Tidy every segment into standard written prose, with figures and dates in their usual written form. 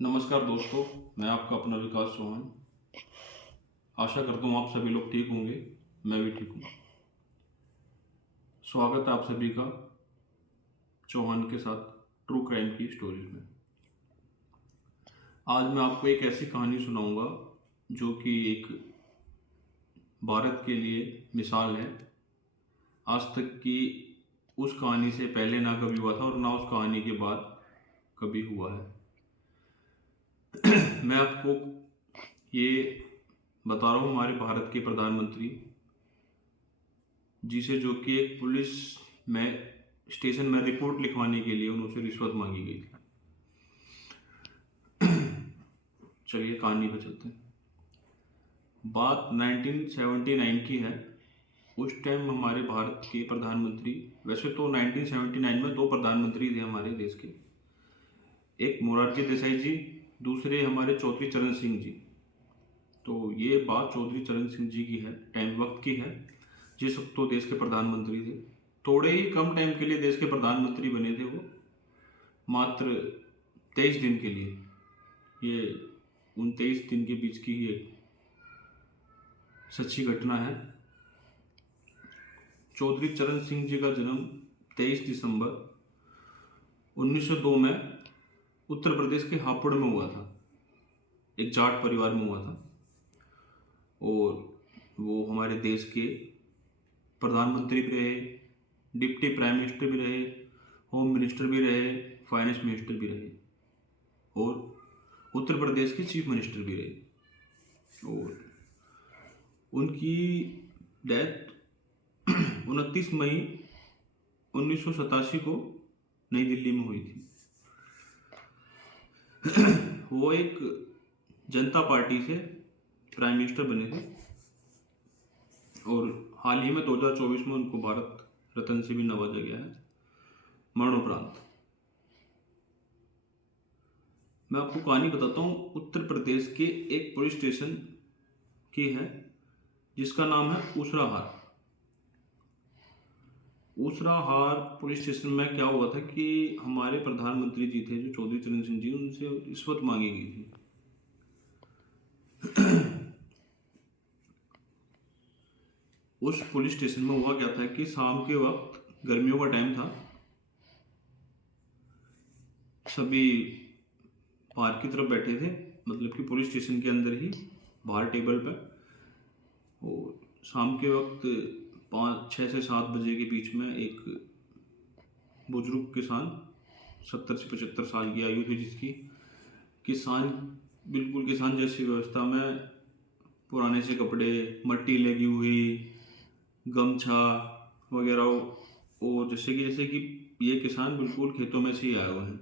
नमस्कार दोस्तों, मैं आपका अपना विकास चौहान। आशा करता हूँ आप सभी लोग ठीक होंगे। मैं भी ठीक हूँ। स्वागत है आप सभी का चौहान के साथ ट्रू क्राइम की स्टोरीज में। आज मैं आपको एक ऐसी कहानी सुनाऊंगा जो कि एक भारत के लिए मिसाल है। आज तक की उस कहानी से पहले ना कभी हुआ था और ना उस कहानी के बाद कभी हुआ है। मैं आपको ये बता रहा हूँ हमारे भारत के प्रधानमंत्री जिसे जो कि एक पुलिस में स्टेशन में रिपोर्ट लिखवाने के लिए उनसे रिश्वत मांगी गई थी। चलिए कहानी पे चलते हैं। बात 1979 की है। उस टाइम हमारे भारत के प्रधानमंत्री, वैसे तो 1979 में दो प्रधानमंत्री थे हमारे देश के, एक मोरारजी देसाई जी, दूसरे हमारे चौधरी चरण सिंह जी। तो ये बात चौधरी चरण सिंह जी की है, टाइम वक्त की है जिस वक्त तो देश के प्रधानमंत्री थे। थोड़े ही कम टाइम के लिए देश के प्रधानमंत्री बने थे वो, मात्र 23 दिन के लिए। ये उन 23 दिन के बीच की ये सच्ची घटना है। चौधरी चरण सिंह जी का जन्म 23 दिसंबर 1902 में उत्तर प्रदेश के हापुड़ में हुआ था। एक जाट परिवार में हुआ था और वो हमारे देश के प्रधानमंत्री भी रहे, डिप्टी प्राइम मिनिस्टर भी रहे, होम मिनिस्टर भी रहे, फाइनेंस मिनिस्टर भी रहे और उत्तर प्रदेश के चीफ मिनिस्टर भी रहे। और उनकी डेथ 29 मई 1987 को नई दिल्ली में हुई थी। वो एक जनता पार्टी से प्राइम मिनिस्टर बने थे और हाल ही में 2024 में उनको भारत रत्न से भी नवाजा गया है मरणोपरांत। मैं आपको कहानी बताता हूँ। उत्तर प्रदेश के एक पुलिस स्टेशन की है जिसका नाम है उसराहार। उसराहार पुलिस स्टेशन में क्या हुआ था कि हमारे प्रधानमंत्री जी थे जो चौधरी चरण सिंह जी, उनसे रिश्वत मांगी गई थी। उस पुलिस स्टेशन में हुआ क्या था कि शाम के वक्त, गर्मियों का टाइम था, सभी बाहर की तरफ बैठे थे, मतलब कि पुलिस स्टेशन के अंदर ही बाहर टेबल पे। और शाम के वक्त 6 से 7 बजे के बीच में एक बुजुर्ग किसान, 70 से 75 साल की आयु थी जिसकी, किसान, बिल्कुल किसान जैसी व्यवस्था में, पुराने से कपड़े, मट्टी लगी हुई, गमछा वगैरह, और जैसे कि ये किसान बिल्कुल खेतों में से ही आए हुए हैं।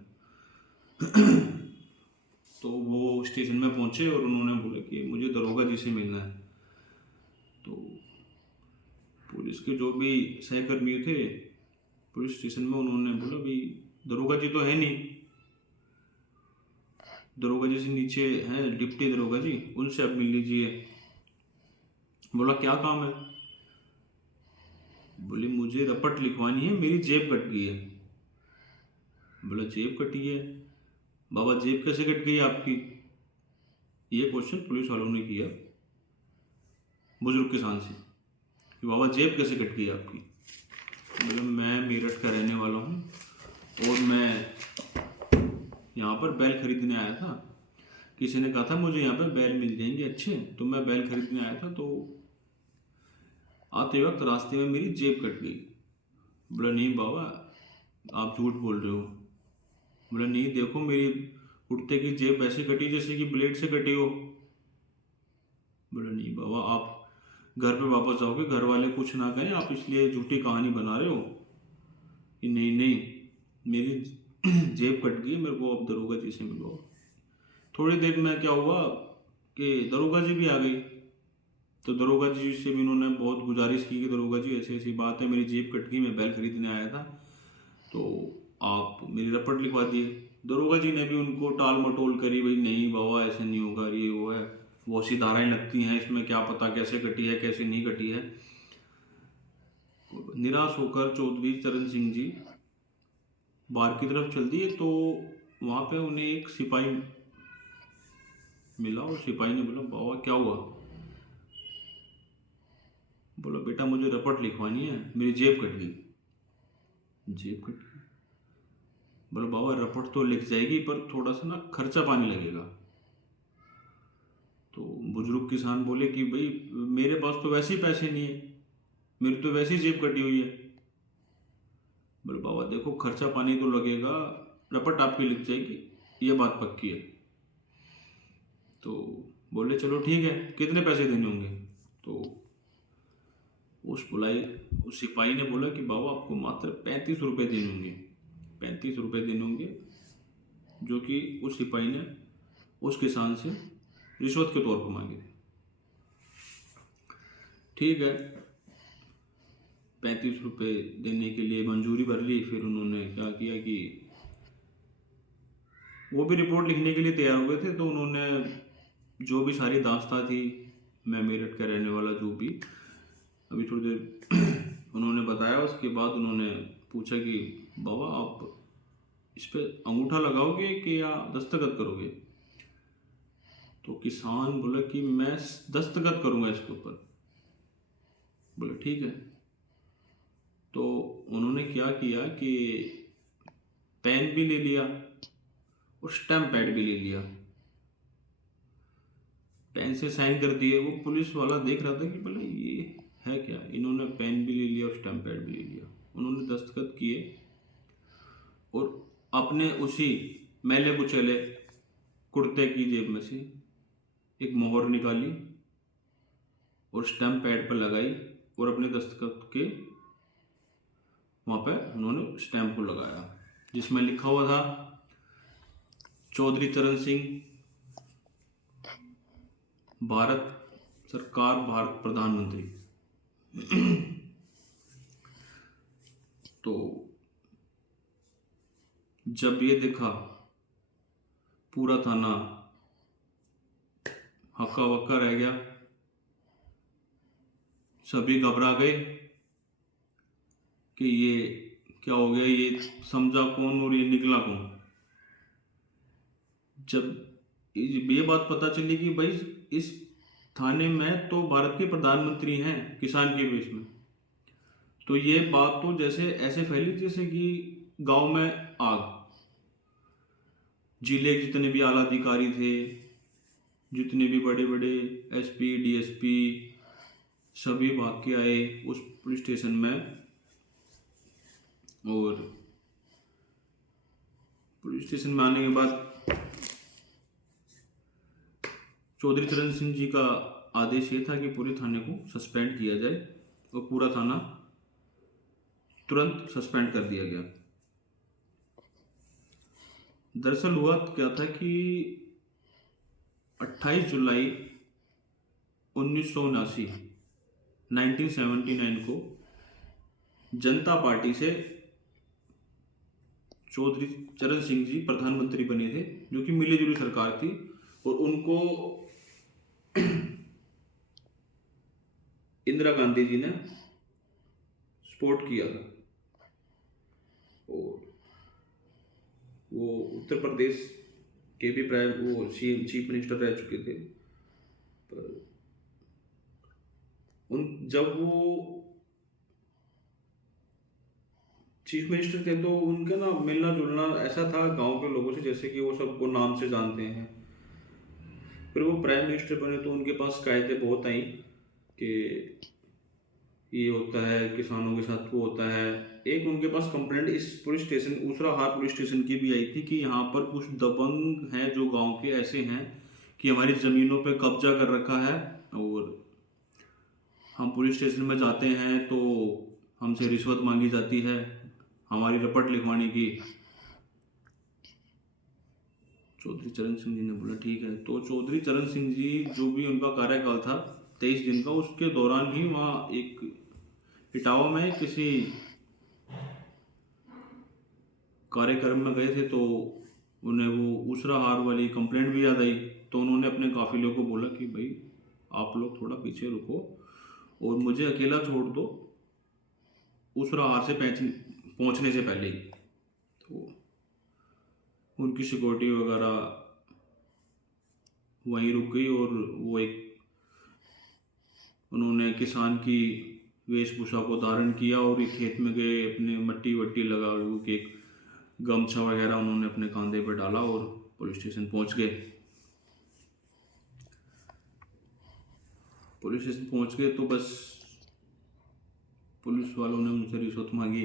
तो वो स्टेशन में पहुंचे और उन्होंने बोला कि मुझे दरोगा जी से मिलना है। तो पुलिस के जो भी सहकर्मी थे पुलिस स्टेशन में, उन्होंने बोला भाई दरोगा जी तो है नहीं, दरोगा जी से नीचे हैं डिप्टी दरोगा जी, उनसे अब मिल लीजिए। बोला क्या काम है? बोले मुझे रपट लिखवानी है, मेरी जेब कट गई है। बोला जेब कटी है? बाबा जेब कैसे कट गई आपकी? ये क्वेश्चन पुलिस वालों ने किया बुजुर्ग किसान से कि बाबा जेब कैसे कट गई आपकी? बोले मैं मेरठ का रहने वाला हूँ और मैं यहाँ पर बैल खरीदने आया था। किसी ने कहा था मुझे यहाँ पर बैल मिल जाएंगे अच्छे, तो मैं बैल खरीदने आया था, तो आते वक्त रास्ते में मेरी जेब कट गई। बोला नहीं बाबा आप झूठ बोल रहे हो। बोला नहीं देखो मेरी कुर्ते की जेब ऐसे कटी जैसे कि ब्लेड से कटी हो। बोला नहीं बाबा आप घर पे वापस जाओगे, घर वाले कुछ ना करें, आप इसलिए झूठी कहानी बना रहे हो। कि नहीं नहीं मेरी जेब कट गई, मेरे को अब दरोगा जी से मिलो। थोड़ी देर में क्या हुआ कि दरोगा जी भी आ गई। तो दरोगा जी से भी उन्होंने बहुत गुजारिश की कि दरोगा जी ऐसी ऐसी बात है, मेरी जेब कट गई, मैं बैल खरीदने आया था, तो आप मेरी रपट लिखवा दिए। दरोगा जी ने भी उनको टाल मटोल करी, भाई नहीं बाबा ऐसे नहीं होगा, ये वो है, बहुत सी धाराएं लगती हैं इसमें, क्या पता कैसे कटी है कैसे नहीं कटी है। निराश होकर चौधरी चरण सिंह जी बाहर की तरफ चल दिए। तो वहाँ पे उन्हें एक सिपाही मिला और सिपाही ने बोला बाबा क्या हुआ? बोला बेटा मुझे रपट लिखवानी है, मेरी जेब कट गई। जेब कट गई? बोला बाबा रपट तो लिख जाएगी पर थोड़ा सा ना खर्चा पानी लगेगा। तो बुजुर्ग किसान बोले कि भाई मेरे पास तो वैसे ही पैसे नहीं है, मेरी तो वैसे ही जेब कटी हुई है। बोले बाबा देखो खर्चा पानी तो लगेगा, रपट आपकी लिख जाएगी, ये बात पक्की है। तो बोले चलो ठीक है, कितने पैसे देने होंगे? तो उस सिपाही ने बोला कि बाबा आपको मात्र 35 रुपये देने होंगे। 35 रुपये देने होंगे, जो कि उस सिपाही ने उस किसान से रिश्वत के तौर पर मांगे थे। ठीक है, 35 रुपये देने के लिए मंजूरी भर ली। फिर उन्होंने क्या किया कि वो भी रिपोर्ट लिखने के लिए तैयार हुए थे। तो उन्होंने जो भी सारी दास्तां थी, मैं मेरठ का रहने वाला, जो भी अभी थोड़ी देर उन्होंने बताया। उसके बाद उन्होंने पूछा कि बाबा आप इस पर अंगूठा लगाओगे कि या दस्तखत करोगे? तो किसान बोला कि मैं दस्तखत करूंगा इसके ऊपर। बोले ठीक है। तो उन्होंने क्या किया कि पेन भी ले लिया और स्टैम्प पैड भी ले लिया। पेन से साइन कर दिए। वो पुलिस वाला देख रहा था कि बोले ये है क्या। इन्होंने पेन भी ले लिया और स्टैम्प पैड भी ले लिया। उन्होंने दस्तखत किए और अपने उसी मैले कुचले कुर्ते की जेब में से एक मोहर निकाली और स्टैम्प पैड पर लगाई और अपने दस्तखत के वहाँ पे उन्होंने स्टैम्प को लगाया, जिसमें लिखा हुआ था चौधरी चरण सिंह, भारत सरकार, भारत प्रधानमंत्री। तो जब ये देखा पूरा थाना हक्का बक्का रह गया। सभी घबरा गए कि ये क्या हो गया, ये समझा कौन और ये निकला कौन। जब ये बात पता चली कि भाई इस थाने में तो भारत के प्रधानमंत्री हैं किसान के बेस में, तो ये बात तो जैसे ऐसे फैली जैसे कि गांव में आग। जिले के जितने भी आला अधिकारी थे, जितने भी बड़े बड़े एसपी डीएसपी, सभी भाग के आए उस पुलिस स्टेशन में। और पुलिस स्टेशन में आने के बाद चौधरी चरण सिंह जी का आदेश ये था कि पूरे थाने को सस्पेंड किया जाए और पूरा थाना तुरंत सस्पेंड कर दिया गया। दरअसल हुआ क्या था कि 28 जुलाई 1979 को जनता पार्टी से चौधरी चरण सिंह जी प्रधानमंत्री बने थे, जो कि मिलीजुली सरकार थी। और उनको इंदिरा गांधी जी ने सपोर्ट किया था। और वो उत्तर प्रदेश के भी वो चीफ मिनिस्टर रह चुके थे। पर जब वो चीफ मिनिस्टर थे तो उनका ना मिलना जुलना ऐसा था गांव के लोगों से जैसे कि वो सबको नाम से जानते हैं। फिर वो प्राइम मिनिस्टर बने तो उनके पास शिकायतें बहुत आई कि ये होता है, किसानों के साथ वो होता है। एक उनके पास कंप्लेंट इस police station Usrahar police station की भी आई थी कि यहाँ पर कुछ दबंग हैं जो गांव के ऐसे हैं कि हमारी ज़मीनों पे कब्जा कर रखा है, और हम पुलिस स्टेशन में जाते हैं तो हमसे रिश्वत मांगी जाती है हमारी रपट लिखवाने की। चौधरी चरण सिंह जी ने बोला ठीक है। तो चौधरी चरण सिंह जी जो भी उनका कार्यकाल था 23 दिन का, उसके दौरान ही वहाँ एक इटावा में किसी कार्यक्रम में गए थे। तो उन्हें वो ऊसराहार वाली कंप्लेंट भी याद आई। तो उन्होंने अपने काफिले को बोला कि भाई आप लोग थोड़ा पीछे रुको और मुझे अकेला छोड़ दो ऊसराहार से पहुंचने से पहले ही। तो उनकी सिक्योरिटी वगैरह वहीं रुक गई और वो एक उन्होंने किसान की वेशभूषा को धारण किया और एक खेत में गए, अपने मट्टी वट्टी लगा के एक गमछा वगैरह उन्होंने अपने कंधे पर डाला और पुलिस स्टेशन पहुंच गए। पुलिस स्टेशन पहुंच गए तो बस पुलिस वालों ने उनसे रिश्वत मांगी।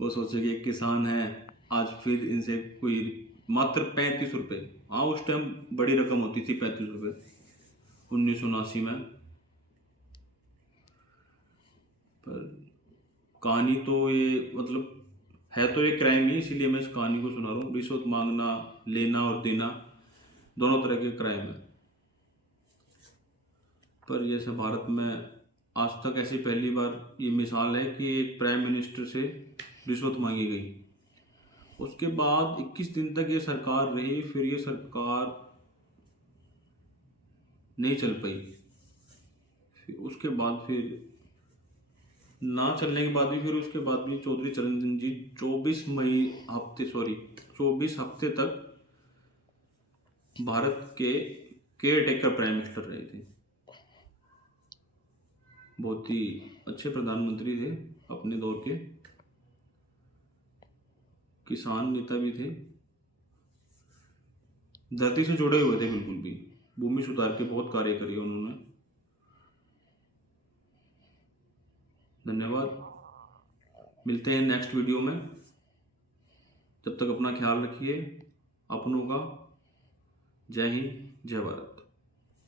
वो सोचे कि एक किसान है, आज फिर इनसे कोई मात्र 35 रुपये, हाँ उस टाइम बड़ी रकम होती थी 35 रुपये 1979 में। पर कहानी तो ये मतलब है तो ये क्राइम ही, इसीलिए मैं इस कहानी को सुना रहा हूँ। रिश्वत मांगना, लेना और देना दोनों तरह के क्राइम है। पर जैसे भारत में आज तक ऐसी पहली बार ये मिसाल है कि एक प्राइम मिनिस्टर से रिश्वत मांगी गई। उसके बाद 21 दिन तक ये सरकार रही, फिर ये सरकार नहीं चल पाई। फिर उसके बाद फिर ना चलने के बाद भी फिर उसके बाद भी चौधरी चरण जी 24 हफ्ते तक भारत के केयर टेकर प्राइम मिनिस्टर रहे थे। बहुत ही अच्छे प्रधानमंत्री थे, अपने दौर के किसान नेता भी थे, धरती से जुड़े हुए थे बिल्कुल भी। भूमि सुधार के बहुत कार्य किए उन्होंने। धन्यवाद, मिलते हैं नेक्स्ट वीडियो में। जब तक अपना ख्याल रखिए अपनों का। जय हिंद, जय भारत।